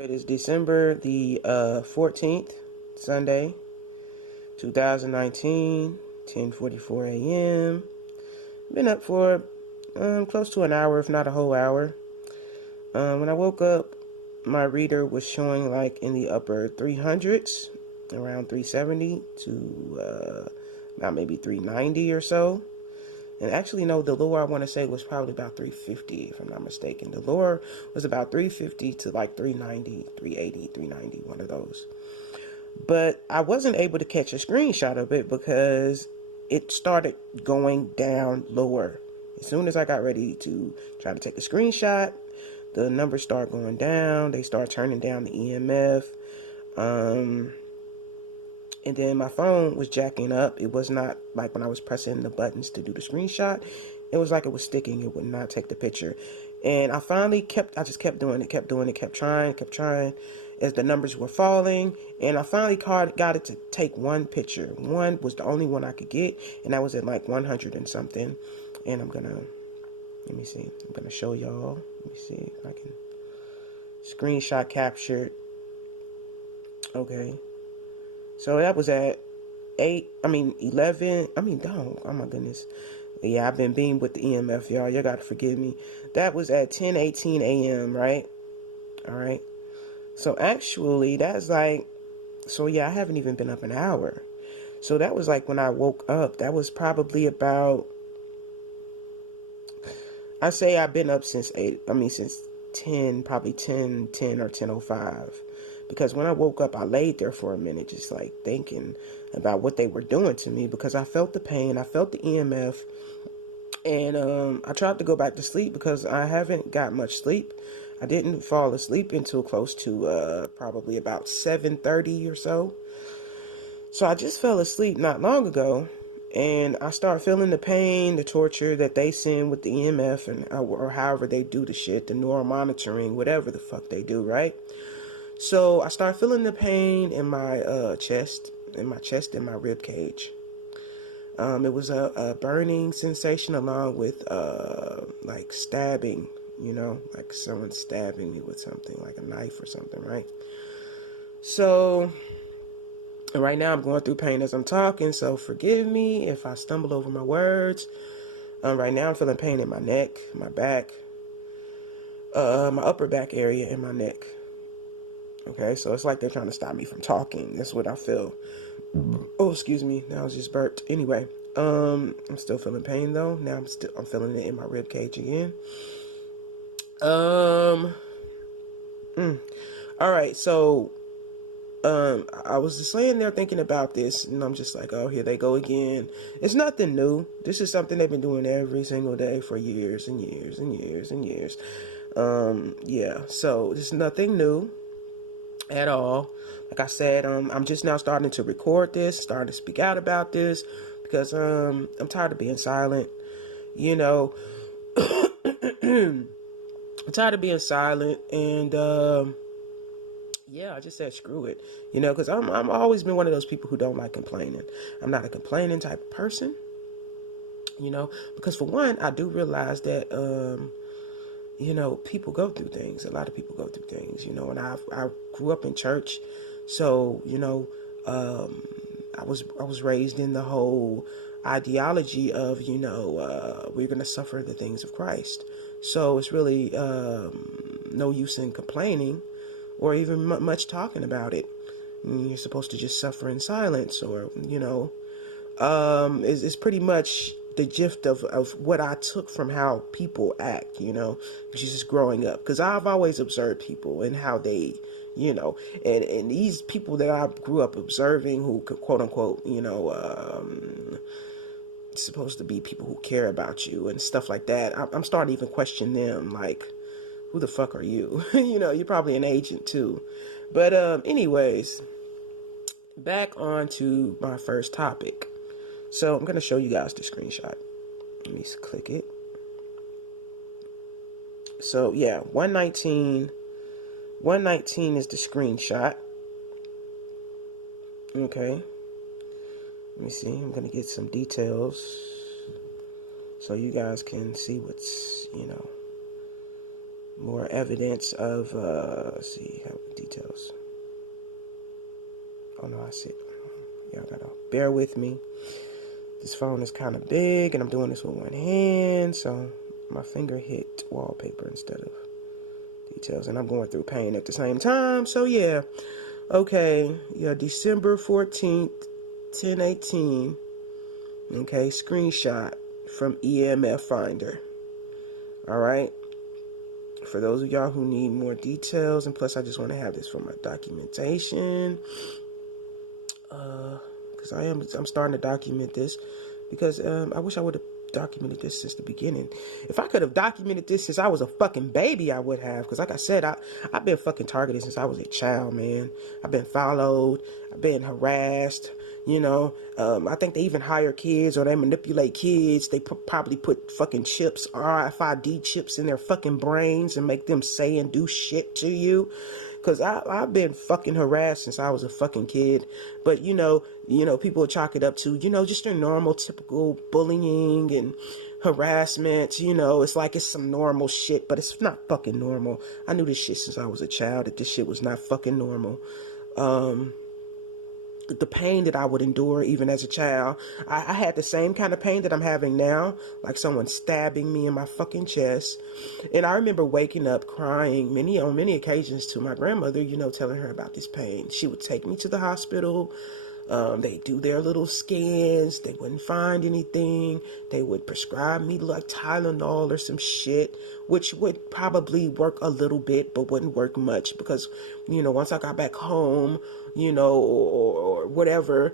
It is December the 14th, Sunday, 2019, 10:44 a.m. Been up for close to an hour, if not a whole hour. When I woke up, my reader was showing like in the upper 300s, around 370 to about maybe 390 or so. And actually, no, the lower I want to say was probably about 350, if I'm not mistaken. The lower was about 350 to like 390, 380, 390, one of those. But I wasn't able to catch a screenshot of it because it started going down lower. As soon as I got ready to try to take a screenshot, the numbers start going down. They start turning down the EMF. And then my phone was jacking up. It was not like when I was pressing the buttons to do the screenshot. It was like it was sticking. It would not take the picture. And I just kept doing it, kept trying as the numbers were falling. And I finally got it to take one picture. One was the only one I could get. And that was at like 100 and something. And let me see. I'm going to show y'all. Let me see if I can screenshot captured. Okay. So that was at 11, oh my goodness. Yeah, I've been beamed with the EMF, y'all. You gotta forgive me. That was at 10:18 a.m., right? All right. So actually, yeah, I haven't even been up an hour. So that was like when I woke up. That was probably about, I say I've been up since 10, probably 10 or 10:05. Because when I woke up, I laid there for a minute, just like thinking about what they were doing to me, because I felt the pain, I felt the EMF, and I tried to go back to sleep because I haven't got much sleep. I didn't fall asleep until close to probably about 7:30 or so. So I just fell asleep not long ago, and I start feeling the pain, the torture that they send with the EMF, and or however they do the shit, the neural monitoring, whatever the fuck they do, right? So I start feeling the pain in my chest, and my rib cage. It was a burning sensation along with like stabbing, like someone stabbing me with something, like a knife or something, right? So right now I'm going through pain as I'm talking, so forgive me if I stumble over my words. Right now I'm feeling pain in my neck, my back, my upper back area, and my neck. Okay, so it's like they're trying to stop me from talking. That's what I feel. Oh, excuse me. Now I was just burped. Anyway, I'm still feeling pain though. Now I'm feeling it in my rib cage again. All right. So, I was just laying there thinking about this, and I'm just like, oh, here they go again. It's nothing new. This is something they've been doing every single day for years and years and years and years. Yeah. So it's nothing new at all. Like I said, I'm just now starting to record this, starting to speak out about this, because I'm tired of being silent. You know, I'm tired of being silent, and yeah, I just said screw it. Because I'm always been one of those people who don't like complaining. I'm not a complaining type of person. Because for one, I do realize that people go through things. A lot of people go through things, and I grew up in church. So, I was raised in the whole ideology of, we're going to suffer the things of Christ. So it's really no use in complaining or even much talking about it. You're supposed to just suffer in silence, or, is pretty much the gist of what I took from how people act, just growing up. Because I've always observed people and how they, and these people that I grew up observing who could, quote unquote, supposed to be people who care about you and stuff like that. I'm starting to even question them, like, who the fuck are you? You're probably an agent too. But anyways, back on to my first topic. So I'm going to show you guys the screenshot. Let me click it. So yeah, 119 is the screenshot. Okay. Let me see. I'm going to get some details so you guys can see what's, more evidence of, let's see, details. Oh no, I see it. Y'all gotta bear with me. This phone is kind of big, and I'm doing this with one hand, so my finger hit wallpaper instead of details, and I'm going through pain at the same time. So yeah, okay, yeah, December 14th, 10:18. Okay, screenshot from EMF Finder. All right. For those of y'all who need more details, and plus I just want to have this for my documentation, because I'm starting to document this, because I wish I would have documented this since the beginning. If I could have documented this since I was a fucking baby, I would have, because like I said, I've been fucking targeted since I was a child, man. I've been followed, I've been harassed, you know. I think they even hire kids, or they manipulate kids. They probably put fucking chips, RFID chips in their fucking brains and make them say and do shit to you. Because I've been fucking harassed since I was a fucking kid. But, you know, people chalk it up to, just your normal, typical bullying and harassment. It's like it's some normal shit, but it's not fucking normal. I knew this shit since I was a child, that this shit was not fucking normal. The pain that I would endure even as a child, I had the same kind of pain that I'm having now, like someone stabbing me in my fucking chest. And I remember waking up crying on many occasions to my grandmother, telling her about this pain. She would take me to the hospital. They do their little scans. They wouldn't find anything. They would prescribe me like Tylenol or some shit, which would probably work a little bit, but wouldn't work much, because, once I got back home, or whatever,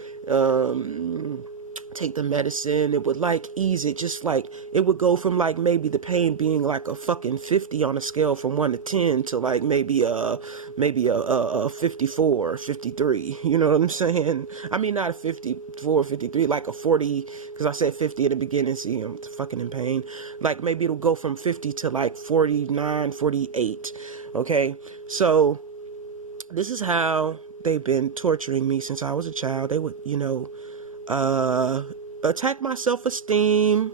take the medicine, it would like ease it, just like it would go from like maybe the pain being like a fucking 50 on a scale from 1 to 10 to like maybe a 54, 53, you know what I'm saying? I mean, not a 54, 53, like a 40, because I said 50 at the beginning. See, I'm fucking in pain. Like maybe it'll go from 50 to like 49, 48. Okay, so this is how they've been torturing me since I was a child. They would, attack my self-esteem,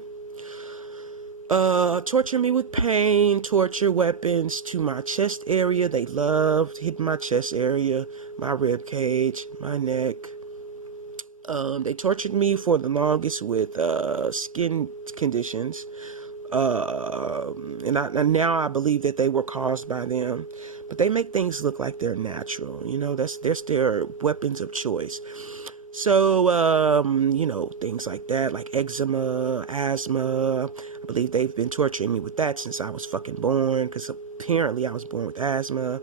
torture me with pain, torture weapons to my chest area. They loved hitting my chest area, my rib cage, my neck. They tortured me for the longest with skin conditions. And now I believe that they were caused by them, but they make things look like they're natural. That's their weapons of choice. So, things like that, like eczema, asthma. I believe they've been torturing me with that since I was fucking born, because apparently I was born with asthma.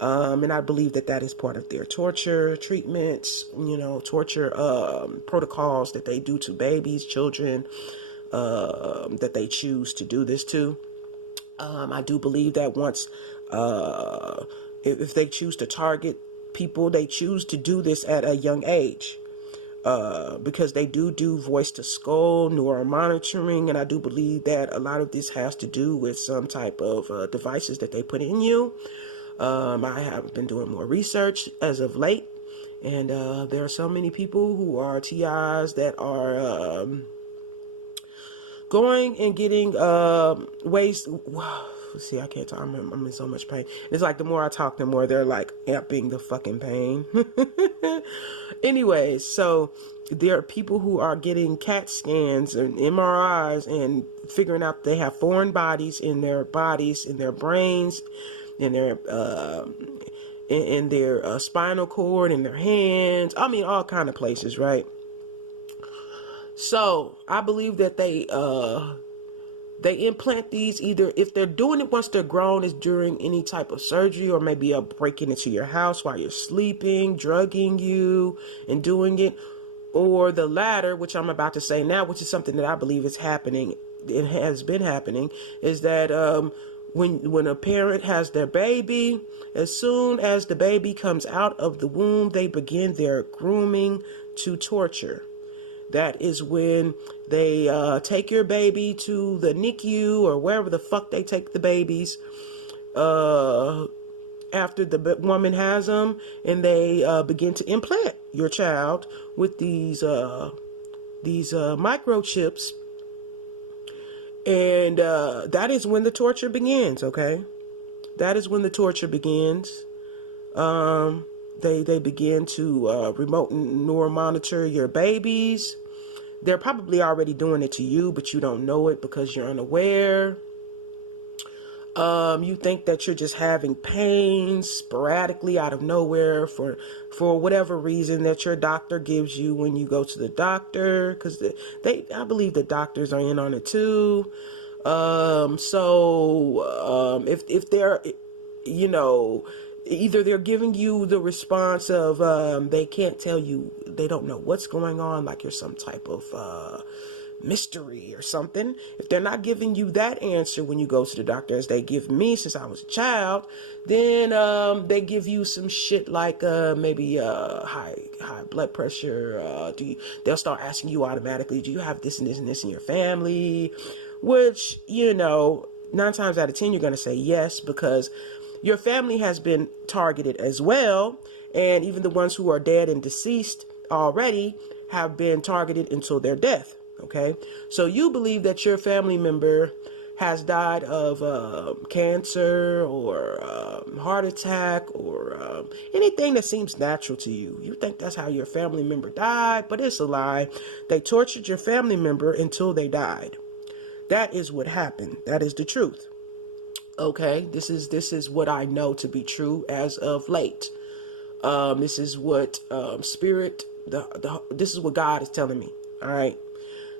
And I believe that is part of their torture treatments, torture protocols that they do to babies, children, that they choose to do this to. I do believe that once, if they choose to target people, they choose to do this at a young age, because they do voice to skull neural monitoring, and I do believe that a lot of this has to do with some type of devices that they put in you. I have been doing more research as of late, and there are so many people who are TIs that are going and getting ways. See, I can't talk. I'm in so much pain. It's like the more I talk, the more they're like amping the fucking pain. Anyways, so there are people who are getting CAT scans and MRIs and figuring out they have foreign bodies, in their brains, in their spinal cord, in their hands. I mean, all kind of places, right? So I believe that they implant these, either if they're doing it once they're grown, is during any type of surgery, or maybe breaking into your house while you're sleeping, drugging you and doing it, or the latter, which I'm about to say now, which is something that I believe is happening. It has been happening, is that when a parent has their baby, as soon as the baby comes out of the womb, they begin their grooming to torture. That is when they take your baby to the NICU or wherever the fuck they take the babies after the woman has them, and they begin to implant your child with these microchips, and that is when the torture begins. Okay, that is when the torture begins. They begin to remote neural monitor your babies. They're probably already doing it to you, but you don't know it because you're unaware. You think that you're just having pains sporadically out of nowhere for whatever reason that your doctor gives you when you go to the doctor, because I believe the doctors are in on it too. If they're, you know, either they're giving you the response of they can't tell you, they don't know what's going on, like you're some type of mystery or something. If they're not giving you that answer when you go to the doctor, as they give me since I was a child, then they give you some shit like maybe high blood pressure. They'll start asking you automatically, do you have this and this and this in your family? Which, 9 times out of 10 you're going to say yes, because your family has been targeted as well, and even the ones who are dead and deceased already have been targeted until their death. Okay, so you believe that your family member has died of cancer or heart attack or anything that seems natural to you. You think that's how your family member died, but it's a lie. They tortured your family member until they died. That is what happened. That is the truth. Okay, this is what I know to be true as of late. This is what spirit, this is what God is telling me. All right.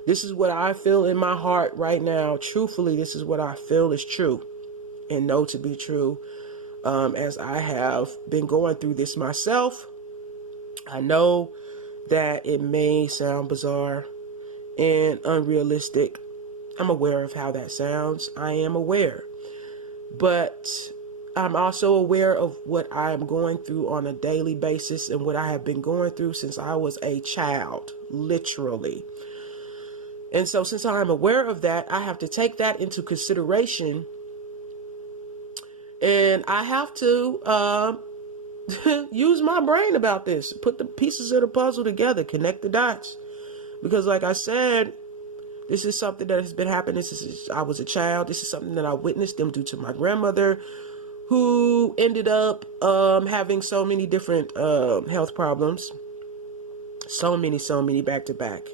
This is what I feel in my heart right now. Truthfully, this is what I feel is true and know to be true. As I have been going through this myself, I know that it may sound bizarre and unrealistic. I'm aware of how that sounds. I am aware. But I'm also aware of what I am going through on a daily basis and what I have been going through since I was a child, literally. And so since I'm aware of that, I have to take that into consideration, and I have to use my brain about this, put the pieces of the puzzle together, connect the dots. Because like I said, this is something that has been happening since I was a child. This is something that I witnessed them do to my grandmother, who ended up having so many different health problems. So many back to back.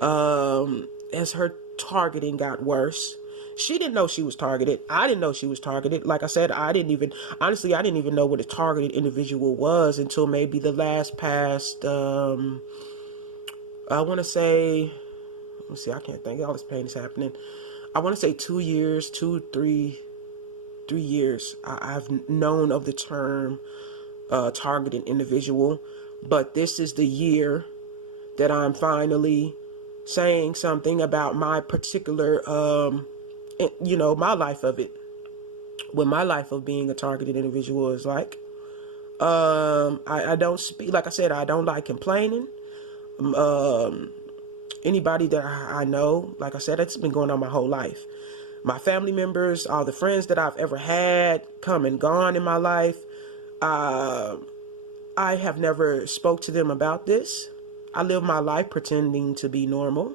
As her targeting got worse. She didn't know she was targeted. I didn't know she was targeted. Like I said, I didn't even know what a targeted individual was until maybe the past, I want to say, let's see, I can't think, all this pain is happening. I want to say 2 years, 3 years, I've known of the term targeted individual, but this is the year that I'm finally saying something about my particular, my life of it. What my life of being a targeted individual is like. I don't speak, like I said, I don't like complaining. Anybody that I know, like I said, it's been going on my whole life. My family members, all the friends that I've ever had come and gone in my life, I have never spoke to them about this. I live my life pretending to be normal.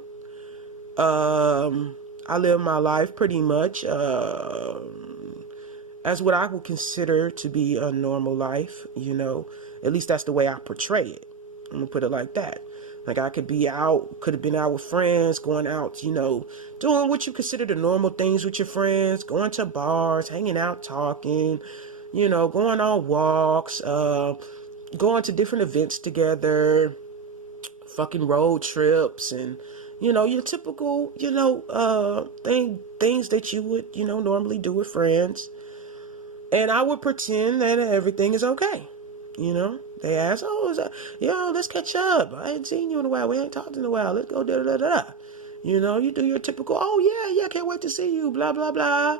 I live my life pretty much as what I would consider to be a normal life, At least that's the way I portray it. I'm going to put it like that. Like I could have been out with friends, going out, doing what you consider the normal things with your friends, going to bars, hanging out, talking, going on walks, going to different events together, fucking road trips, and your typical things that you would normally do with friends. And I would pretend that everything is okay. They ask, let's catch up, I ain't seen you in a while, we ain't talked in a while, let's go da da da. You do your typical, yeah, can't wait to see you, blah blah blah,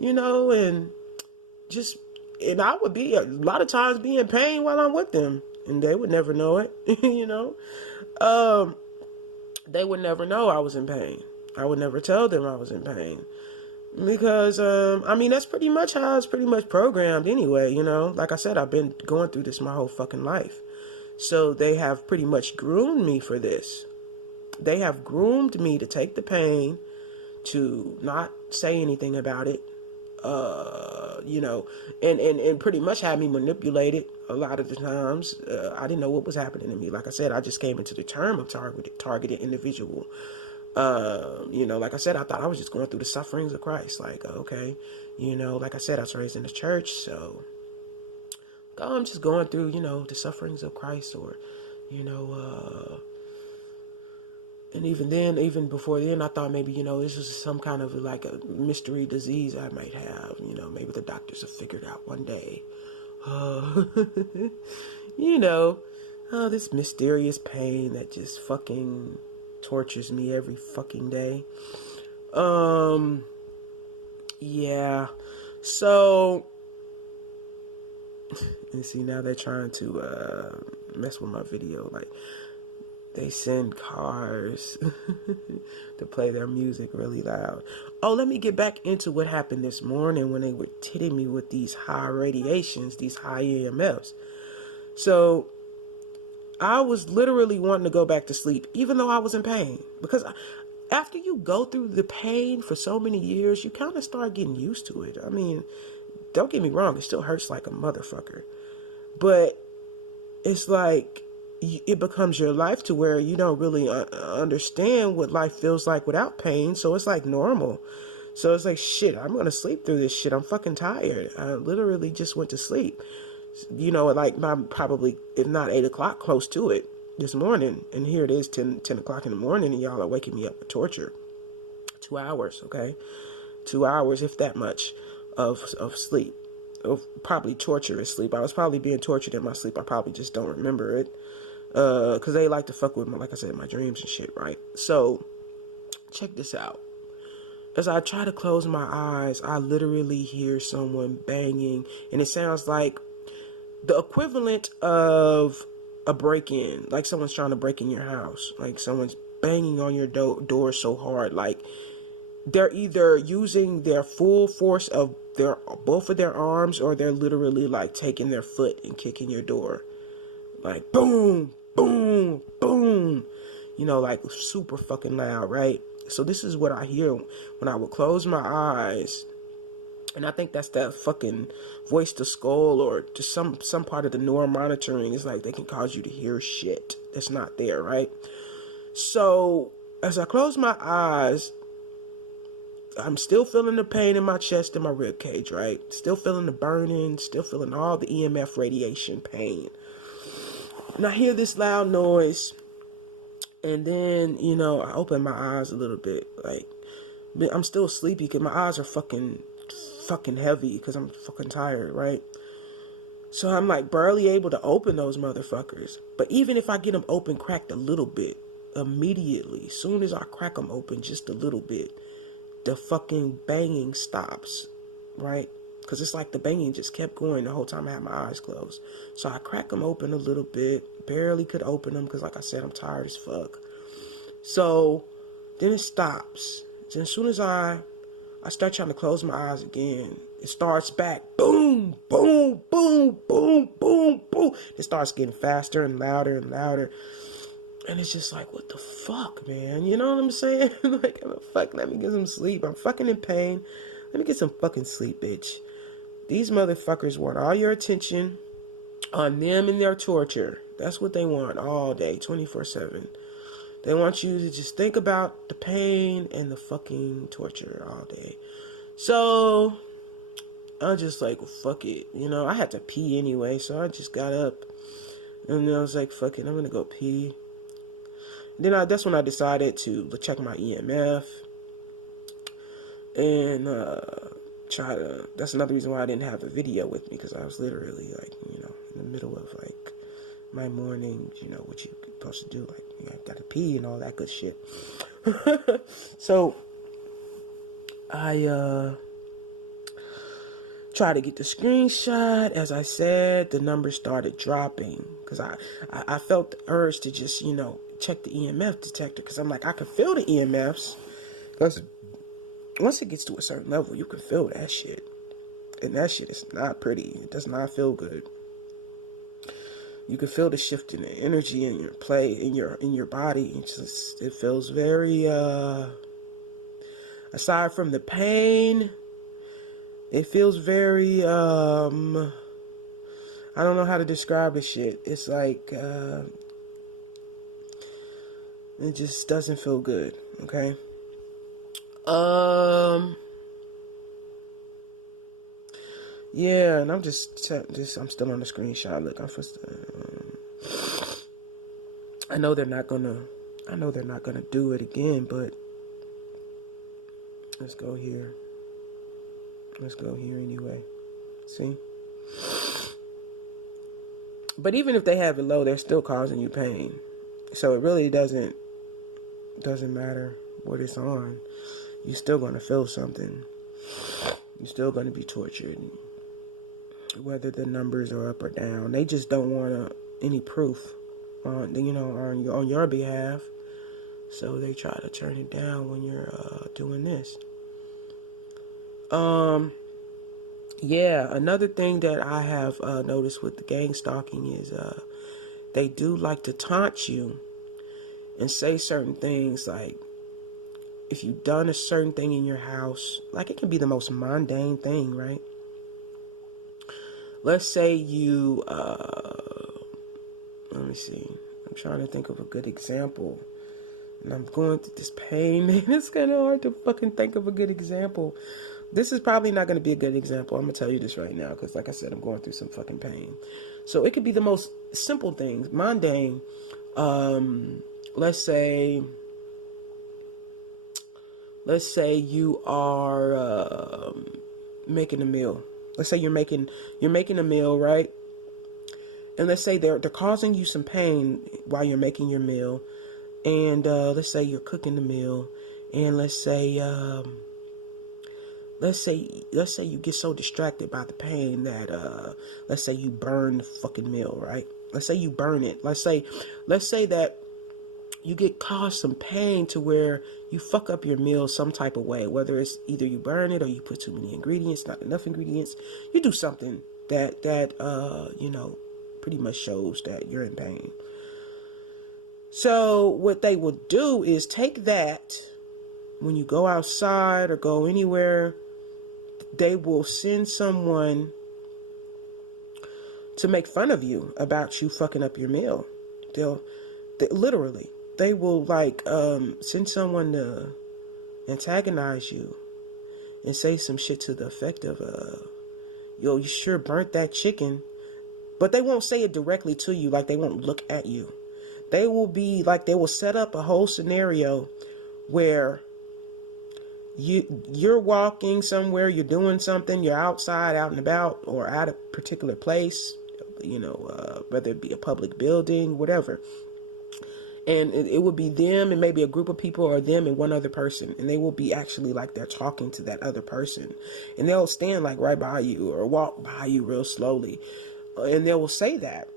and I would be a lot of times be in pain while I'm with them, and they would never know it. They would never know I was in pain. I would never tell them I was in pain, because that's pretty much how I was pretty much programmed anyway. Like I said, I've been going through this my whole fucking life, so they have pretty much groomed me for this. They have groomed me to take the pain, to not say anything about it, and pretty much had me manipulated a lot of the times. I didn't know what was happening to me. Like I said, I just came into the term of targeted individual. Like I said, I thought I was just going through the sufferings of Christ. Like, okay, like I said, I was raised in the church, so I'm just going through, the sufferings of Christ, or, and even before then, I thought maybe, this was some kind of like a mystery disease I might have. Maybe the doctors have figured out one day. This mysterious pain that just fucking tortures me every fucking day. Yeah. So, and see, now they're trying to mess with my video. Like, they send cars to play their music really loud. Oh, let me get back into what happened this morning when they were hitting me with these high radiations, these high EMFs. So I was literally wanting to go back to sleep, even though I was in pain. Because after you go through the pain for so many years, you kind of start getting used to it. I mean, don't get me wrong, it still hurts like a motherfucker. But it's like, it becomes your life to where you don't really understand what life feels like without pain. So it's like normal. So it's like, shit, I'm going to sleep through this shit. I'm fucking tired. I literally just went to sleep. Like I'm probably, if not 8 o'clock, close to it this morning. And here it is, 10 o'clock in the morning, and y'all are waking me up with torture. 2 hours, okay? 2 hours, if that much, of sleep. Of probably torturous sleep. I was probably being tortured in my sleep. I probably just don't remember it. Because they like to fuck with my, like I said, my dreams and shit, right? So, check this out. As I try to close my eyes, I literally hear someone banging, and it sounds like the equivalent of a break-in, like someone's trying to break in your house, like someone's banging on your door so hard, like they're either using their full force of both of their arms, or they're literally like taking their foot and kicking your door, like boom, boom, boom, like super fucking loud, right? So this is what I hear when I would close my eyes. And I think that's that fucking voice to skull, or just some part of the neural monitoring. Is like they can cause you to hear shit that's not there, right? So as I close my eyes, I'm still feeling the pain in my chest and my rib cage, right? Still feeling the burning, still feeling all the EMF radiation pain. And I hear this loud noise, and then, I open my eyes a little bit. Like, I'm still sleepy because my eyes are fucking heavy because I'm fucking tired, right? So I'm like barely able to open those motherfuckers. But even if I get them open, cracked a little bit, immediately, as soon as I crack them open just a little bit, the fucking banging stops, right? Because it's like the banging just kept going the whole time I had my eyes closed. So I crack them open a little bit, barely could open them because, like I said, I'm tired as fuck. So then it stops. Then as soon as I start trying to close my eyes again, it starts back. Boom, boom, boom, boom, boom, boom. It starts getting faster and louder and louder. And it's just like, what the fuck, man? You know what I'm saying? Like, fuck, let me get some sleep. I'm fucking in pain. Let me get some fucking sleep, bitch. These motherfuckers want all your attention on them and their torture. That's what they want all day, 24/7. They want you to just think about the pain and the fucking torture all day. So I'm just like, well, fuck it. I had to pee anyway, so I just got up. And then I was like, fuck it, I'm gonna go pee. Then that's when I decided to check my EMF. And that's another reason why I didn't have a video with me, because I was literally like, in the middle of like my morning, what you supposed to do, like, I gotta pee and all that good shit. So I try to get the screenshot. As I said, the numbers started dropping because I felt the urge to just, check the EMF detector, because I'm like, I can feel the EMFs, because once it gets to a certain level, you can feel that shit, and that shit is not pretty. It does not feel good. You can feel the shift in the energy in your play in your body. It feels very aside from the pain, It feels very, I don't know how to describe this shit. It's like, it just doesn't feel good, okay? Yeah, and I'm just I'm still on the screenshot. Look, I know they're not gonna do it again, but let's go here. Let's go here anyway. See? But even if they have it low, they're still causing you pain. So it really doesn't matter what it's on. You're still gonna feel something. You're still gonna be tortured. Whether the numbers are up or down. They just don't want any proof on your behalf. So they try to turn it down when you're doing this. Yeah, another thing that I have noticed with the gang stalking is they do like to taunt you and say certain things, like if you've done a certain thing in your house, like it can be the most mundane thing, right? Let's say you, let me see, I'm trying to think of a good example. And I'm going through this pain, man. It's kind of hard to fucking think of a good example. This is probably not going to be a good example. I'm going to tell you this right now because, like I said, I'm going through some fucking pain. So it could be the most simple things, mundane. Let's say you are making a meal. Let's say you're making a meal, right? And let's say they're causing you some pain while you're making your meal. And let's say you're cooking the meal, and let's say you get so distracted by the pain that let's say you burn the fucking meal, right? Let's say you burn it. Let's say that you get caused some pain to where you fuck up your meal some type of way, whether it's either you burn it or you put too many ingredients, not enough ingredients. You do something that pretty much shows that you're in pain. So what they will do is take that when you go outside or go anywhere, they will send someone to make fun of you about you fucking up your meal. They will like send someone to antagonize you and say some shit to the effect of yo, you sure burnt that chicken. But they won't say it directly to you, like they won't look at you. They will set up a whole scenario where you're walking somewhere, you're doing something, you're outside, out and about, or at a particular place, whether it be a public building, whatever. And it would be them and maybe a group of people, or them and one other person. And they will be actually like they're talking to that other person. And they'll stand like right by you or walk by you real slowly. And they will say that.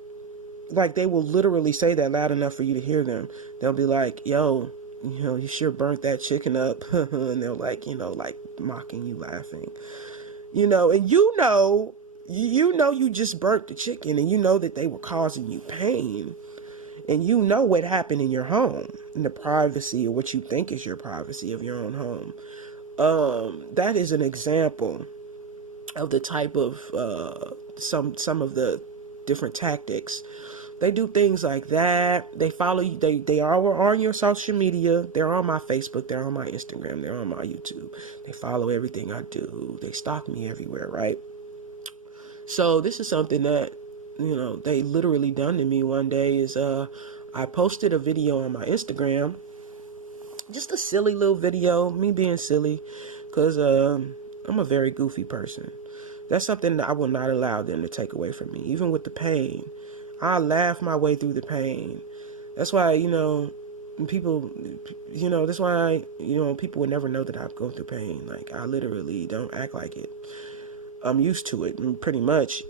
Like they will literally say that loud enough for you to hear them. They'll be like, yo, you sure burnt that chicken up. And they'll like mocking you, laughing. And you just burnt the chicken, and you know that they were causing you pain. And you know what happened in your home, in the privacy, or what you think is your privacy of your own home. That is an example of the type of some of the different tactics. They do things like that. They follow you. They are on your social media. They're on my Facebook. They're on my Instagram. They're on my YouTube. They follow everything I do. They stalk me everywhere, right? So this is something that, they literally done to me one day is I posted a video on my Instagram. Just a silly little video, me being silly, because I'm a very goofy person. That's something that I will not allow them to take away from me, even with the pain. I laugh my way through the pain. That's why, people, that's why, people would never know that I go through pain. Like, I literally don't act like it. I'm used to it, pretty much,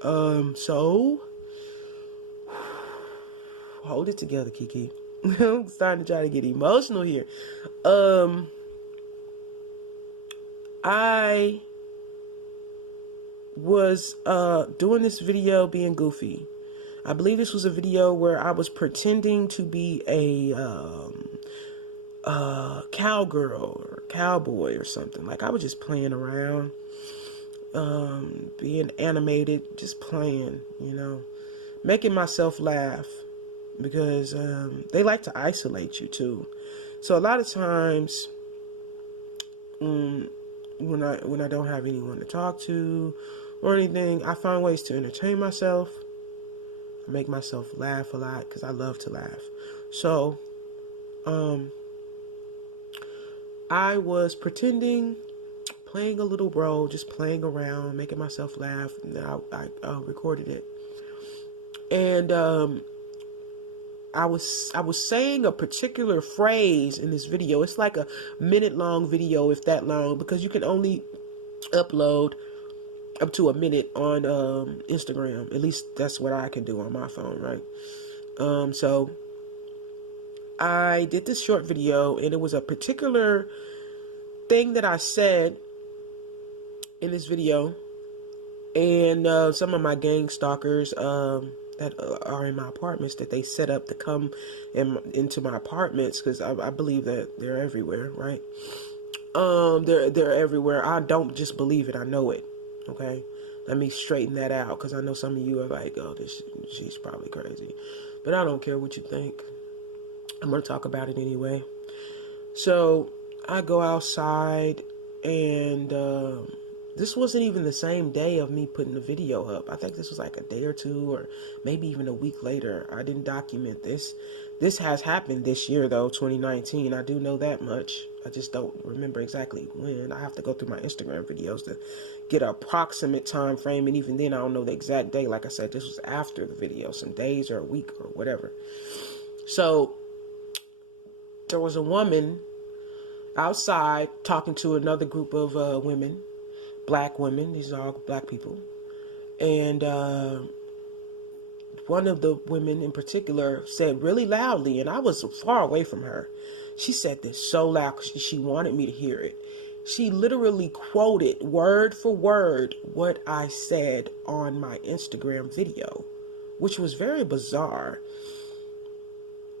so, hold it together, Kiki. I'm starting to try to get emotional here. I was doing this video being goofy. I believe this was a video where I was pretending to be cowgirl or cowboy or something. Like I was just playing around, being animated, just playing, making myself laugh because they like to isolate you too. So a lot of times, when I don't have anyone to talk to or anything, I find ways to entertain myself. I make myself laugh a lot because I love to laugh. So, I was pretending, playing a little role, just playing around, making myself laugh. And I recorded it, and I was saying a particular phrase in this video. It's like a minute-long video, if that long, because you can only upload up to a minute on Instagram. At least that's what I can do on my phone, right? So I did this short video, and it was a particular thing that I said in this video, and some of my gang stalkers that are in my apartments, that they set up to come into my apartments, because I believe that they're everywhere, right? They're everywhere. I don't just believe it, I know it. Okay, let me straighten that out, because I know some of you are like, oh, she's probably crazy, but I don't care what you think. I'm gonna talk about it anyway. So I go outside, and this wasn't even the same day of me putting the video up. I think this was like a day or two, or maybe even a week later. I didn't document this. This has happened this year, though, 2019. I do know that much. I just don't remember exactly when. I have to go through my Instagram videos to get an approximate time frame, and even then, I don't know the exact day. Like I said, this was after the video, some days or a week or whatever. So there was a woman outside talking to another group of women, black women. These are all black people. And one of the women in particular said really loudly, and I was far away from her. She said this so loud because she wanted me to hear it. She literally quoted word for word what I said on my Instagram video, which was very bizarre,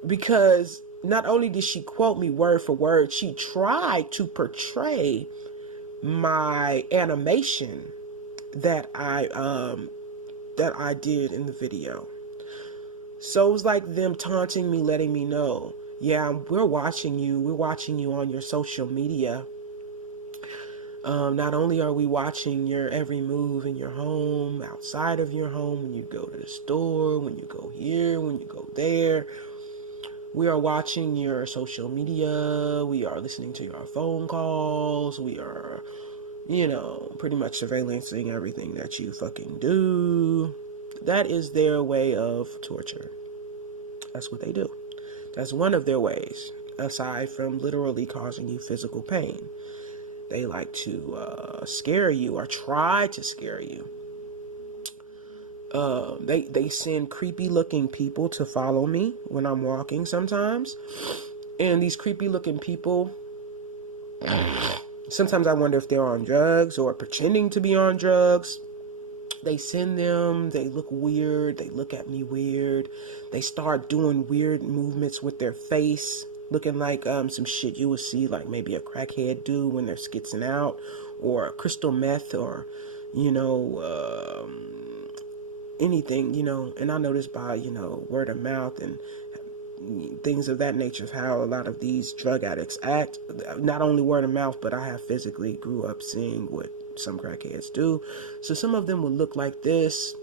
because not only did she quote me word for word, she tried to portray my animation that I did in the video. So it was like them taunting me, letting me know, yeah, we're watching you. We're watching you on your social media. Not only are we watching your every move in your home, outside of your home, when you go to the store, when you go here, when you go there, we are watching your social media. We are listening to your phone calls. We are, pretty much surveillancing everything that you fucking do. That is their way of torture. That's what they do. That's one of their ways, aside from literally causing you physical pain. They like to scare you, or try to scare you. They send creepy looking people to follow me when I'm walking sometimes. And these creepy looking people, sometimes I wonder if they're on drugs or pretending to be on drugs. They send them, they look weird, they look at me weird. They start doing weird movements with their face, looking like some shit you would see like maybe a crackhead do when they're skitzing out, or crystal meth, or, anything, and I know this by, word of mouth and things of that nature, of how a lot of these drug addicts act. Not only word of mouth, but I have physically grew up seeing what some crackheads do. So some of them would look like this,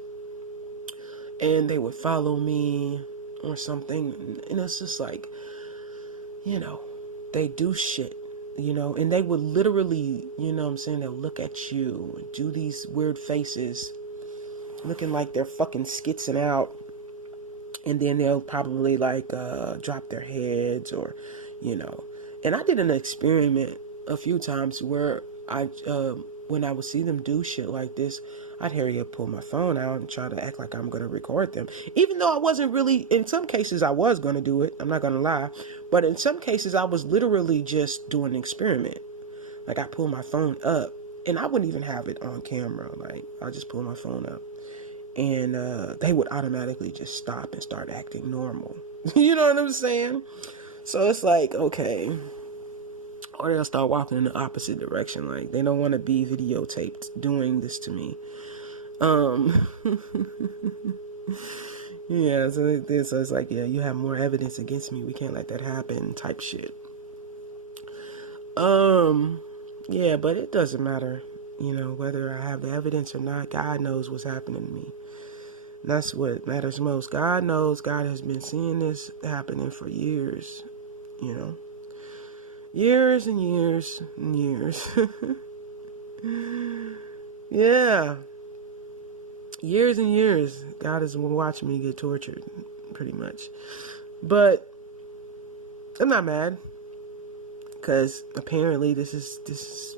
and they would follow me or something, and it's just like, they do shit, and they would literally, they'll look at you and do these weird faces, looking like they're fucking skitzing out, and then they'll probably like drop their heads, or and I did an experiment a few times where when I would see them do shit like this, I'd hurry up, pull my phone out, and try to act like I'm going to record them. Even though I wasn't really, in some cases I was going to do it, I'm not going to lie. But in some cases I was literally just doing an experiment. Like I pull my phone up, and I wouldn't even have it on camera. Like I just pull my phone up, and they would automatically just stop and start acting normal. You know what I'm saying? So it's like, okay. Or they'll start walking in the opposite direction. Like, they don't want to be videotaped doing this to me. Um, yeah, so it's like, yeah, you have more evidence against me. We can't let that happen type shit. Yeah, but it doesn't matter, whether I have the evidence or not. God knows what's happening to me. And that's what matters most. God knows. God has been seeing this happening for years, years and years and years. Yeah, years and years. God has been watching me get tortured, pretty much. But I'm not mad, because apparently this is this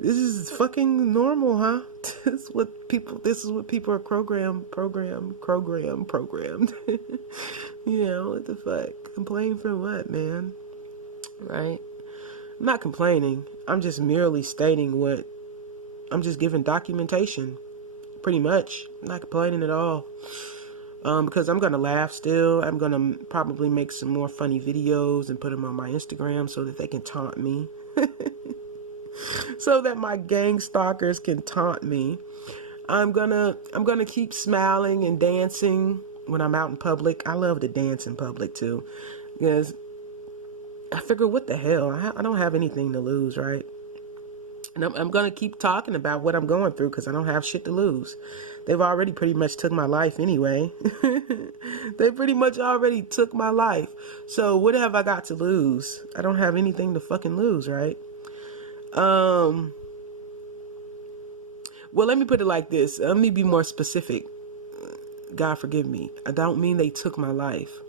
is fucking normal, huh? This is what people are programmed. What the fuck? Complain for what, man? Right? I'm not complaining. I'm just merely stating I'm just giving documentation, pretty much. I'm not complaining at all. Because I'm gonna laugh still. I'm gonna probably make some more funny videos and put them on my Instagram so that they can taunt me. So that my gang stalkers can taunt me. I'm gonna keep smiling and dancing when I'm out in public. I love to dance in public too, because I figure, what the hell? I don't have anything to lose, right? And I'm gonna keep talking about what I'm going through, because I don't have shit to lose. They've already pretty much took my life anyway. They pretty much already took my life. So what have I got to lose? I don't have anything to fucking lose, right? Well, let me put it like this. Let me be more specific. God forgive me. I don't mean they took my life.